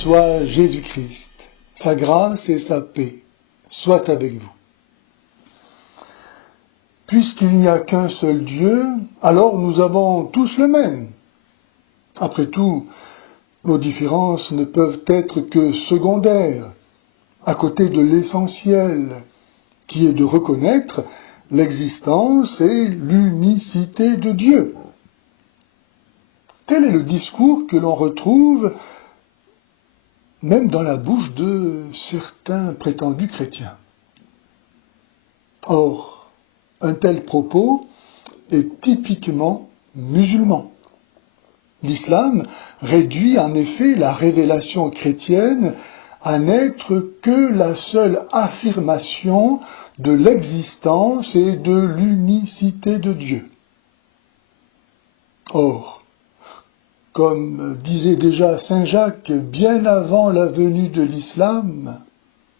soit Jésus-Christ, sa grâce et sa paix soient avec vous. Puisqu'il n'y a qu'un seul Dieu, alors nous avons tous le même. Après tout, nos différences ne peuvent être que secondaires, à côté de l'essentiel, qui est de reconnaître l'existence et l'unicité de Dieu. Tel est le discours que l'on retrouve même dans la bouche de certains prétendus chrétiens. Or, un tel propos est typiquement musulman. L'islam réduit en effet la révélation chrétienne à n'être que la seule affirmation de l'existence et de l'unicité de Dieu. Or, comme disait déjà saint Jacques bien avant la venue de l'islam,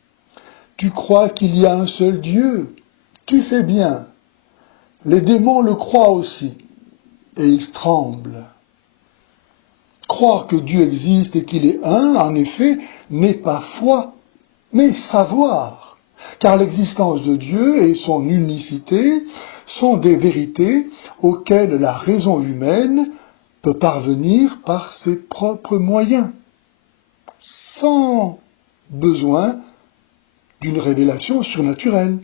« Tu crois qu'il y a un seul Dieu, tu fais bien. Les démons le croient aussi, et ils tremblent. » Croire que Dieu existe et qu'il est un, en effet, n'est pas foi, mais savoir, car l'existence de Dieu et son unicité sont des vérités auxquelles la raison humaine peut parvenir par ses propres moyens, sans besoin d'une révélation surnaturelle.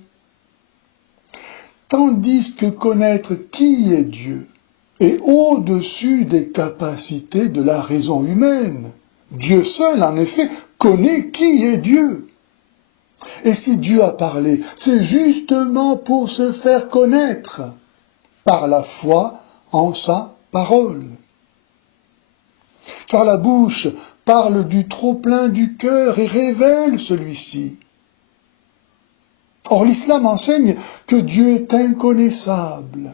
Tandis que connaître qui est Dieu est au-dessus des capacités de la raison humaine. Dieu seul, en effet, connaît qui est Dieu. Et si Dieu a parlé, c'est justement pour se faire connaître par la foi en sa parole. Car la bouche parle du trop-plein du cœur et révèle celui-ci. Or, l'islam enseigne que Dieu est inconnaissable,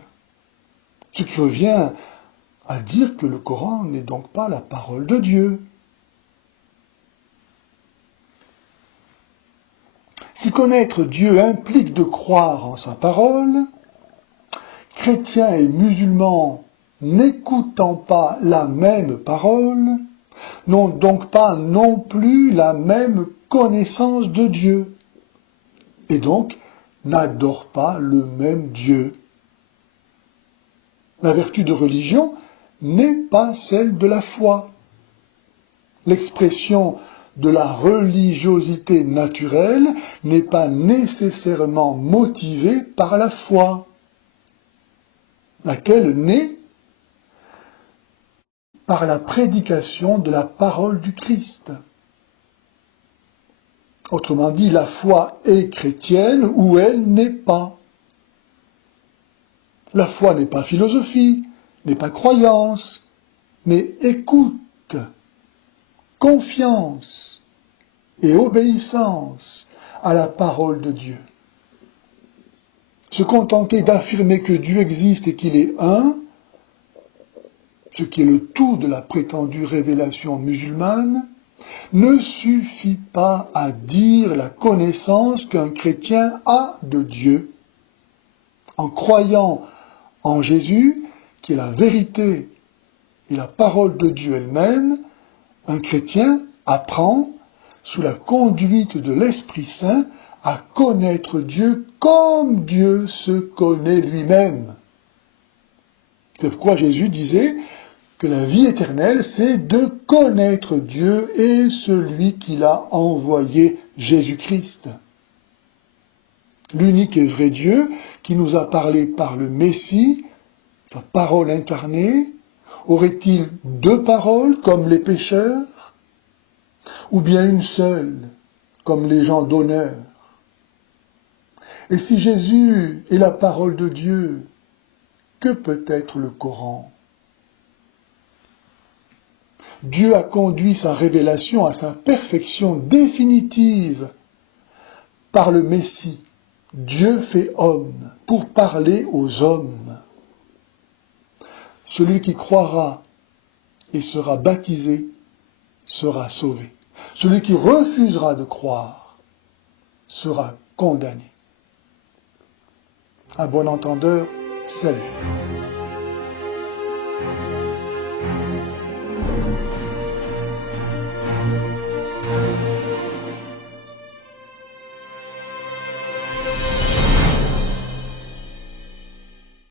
ce qui revient à dire que le Coran n'est donc pas la parole de Dieu. Si connaître Dieu implique de croire en sa parole, chrétiens et musulmans n'écoutant pas la même parole, n'ont donc pas non plus la même connaissance de Dieu, et donc n'adorent pas le même Dieu. La vertu de religion n'est pas celle de la foi. L'expression de la religiosité naturelle n'est pas nécessairement motivée par la foi, laquelle naît par la prédication de la parole du Christ. Autrement dit, la foi est chrétienne ou elle n'est pas. La foi n'est pas philosophie, n'est pas croyance, mais écoute, confiance et obéissance à la parole de Dieu. Se contenter d'affirmer que Dieu existe et qu'il est un, ce qui est le tout de la prétendue révélation musulmane, ne suffit pas à dire la connaissance qu'un chrétien a de Dieu. En croyant en Jésus, qui est la vérité et la parole de Dieu elle-même, un chrétien apprend, sous la conduite de l'Esprit Saint, à connaître Dieu comme Dieu se connaît lui-même. C'est pourquoi Jésus disait que la vie éternelle, c'est de connaître Dieu et celui qu'il a envoyé, Jésus-Christ. L'unique et vrai Dieu qui nous a parlé par le Messie, sa parole incarnée, aurait-il deux paroles comme les pécheurs, ou bien une seule comme les gens d'honneur? Et si Jésus est la parole de Dieu, que peut être le Coran? Dieu a conduit sa révélation à sa perfection définitive par le Messie. Dieu fait homme pour parler aux hommes. Celui qui croira et sera baptisé sera sauvé. Celui qui refusera de croire sera condamné. À bon entendeur, salut.